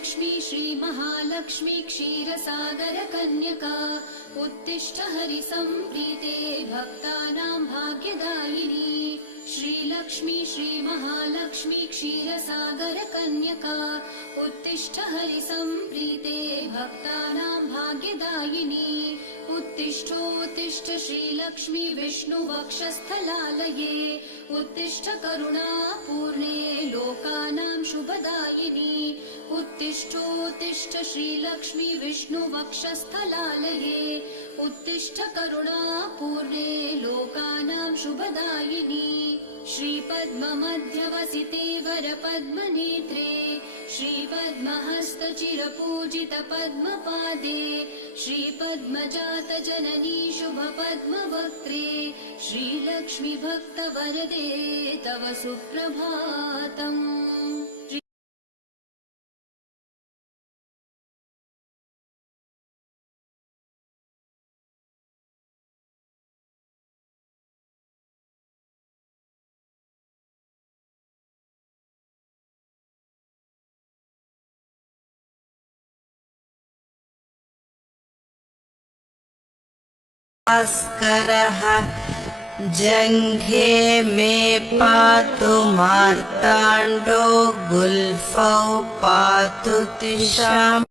श्रीलक्ष्मी श्रीमहालक्ष्मी क्षीरसागर कन्यका उत्तिष्ठ हरिसम्प्रीते भक्तानां भाग्यदायिनी। श्रीलक्ष्मी श्रीमहालक्ष्मी क्षीरसागर कन्यका उत्तिष्ठ हरिसम्प्रीते भक्तानां भाग्यदायिनी। उत्तिष्ठोत्तिष्ठ श्रीलक्ष्मी विष्णुवक्षस्थलालये उत्तिष्ठ करुणापूर्णे लोकानां शुभदायिनी। उत्तिष्ठोत्तिष्ठ श्रीलक्ष्मी विष्णुवक्षस्थलालये उत्तिष्ठ करुणापूर्णे लोकानां शुभदायिनी। श्रीपद्ममध्यवसिते वरपद्मनेत्रे श्रीपद्महस्तचिरपूजित पद्मपादे श्रीपद्मजातजननी शुभपद्मवक्त्रे श्रीलक्ष्मी भक्तवरदे तव सुप्रभातम्। भास्करः जङ्घे मे पातु मार्ताण्डो गुल्फौ पातु तिषाम्।